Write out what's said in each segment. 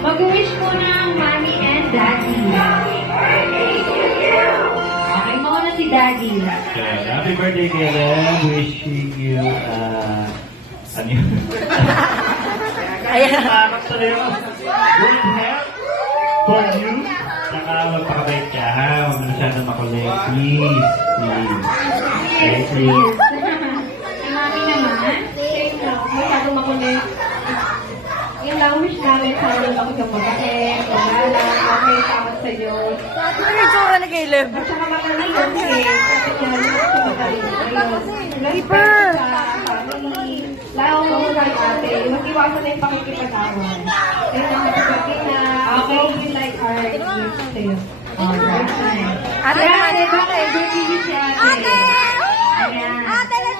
Mag-wish muna ang mommy and daddy. Okay, mauna si daddy. Okay, happy birthday, Karen. Wishing you, ano yun? Ayan. Actually, good health for you. Saka magpakabait ka, ha? Huwag na masyadong makulit. Please, please. Okay, please. Si mami naman, masyadong makulit. Yung lang wish namin sa ulo ako sa pagkain, wala, okay, tawad sa'yo. Ano yung tsura na Caleb? At saka magaling yung cake, kasi yan, sa magaling. Keeper! Lalo mo kay ate, mag-iwasan na yung pakikipag-awan. Kaya naman sa pagkain na, okay, we like our gifts sa'yo. Alright. Ate naman Ate, ito. bakit? Birthday si ate. Ayan.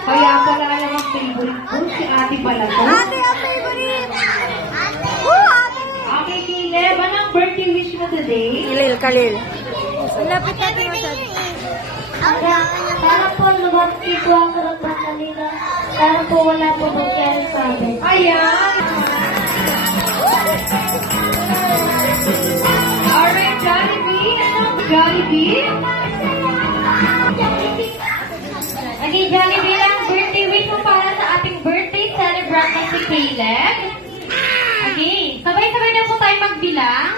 Kaya pala lang ang favorite ko, si ate pala to. Ate, ang favorite! Woo, ate! Okay, Caleb, anong birthday wish mo today? Kalil. Lapit natin masyado. Para po lumaki po ang harapan kanila. Para po wala po mangyari sa amin. Ayan! Alright, Jollibee. Anong Jollibee? Okay, Jollibee lang. Birthday wish mo para sa ating birthday celebrant na si Caleb. Okay, sabay-sabay na po tayo magbilang.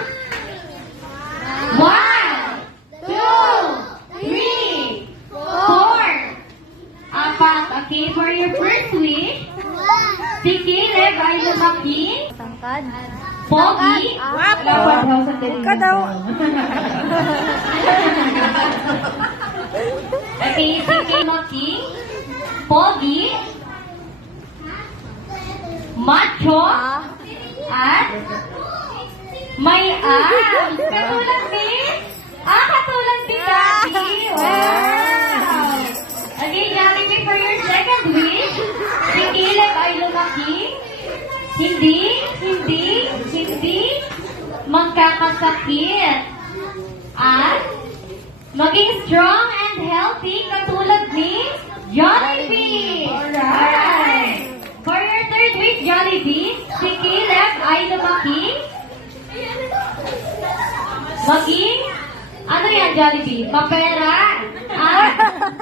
1, 2, 3, 4, 4. Okay, for your first wish, si Caleb ay lumaki, Tangkad. pogi, Guwapo. dapat daw sa television. Ka daw. Okay, si Caleb lumaki, pogi, macho, at may abs. Katulad ni? Katulad ni Daddy. Wow! Okay, Jollibee, for your second wish, si Caleb ay lumaki, hindi magkakasakit, at maging strong and healthy katulad ni Jollibee. Alright! For your third wish, Jollibee, si Caleb ay lumaki, maging, ano yan, Jollibee? Mapera at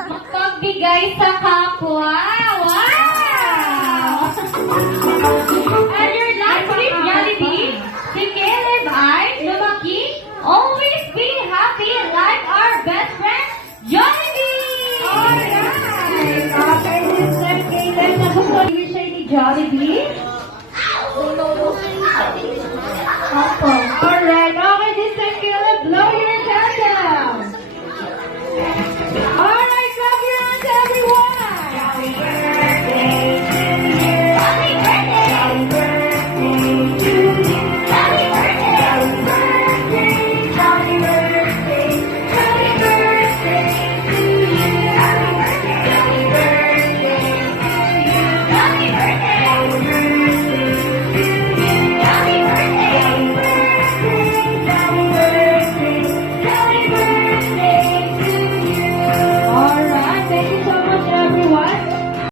magpagbigay sa kapwa. Wow! And your last wish, Jollibee, si Caleb ay lumaki, always be happy like our best friend, Jollibee! Alright! Okay, this is Caleb na gusto wish ay ni Jollibee. Opo. Alright, okay, this time Caleb, blow your candle.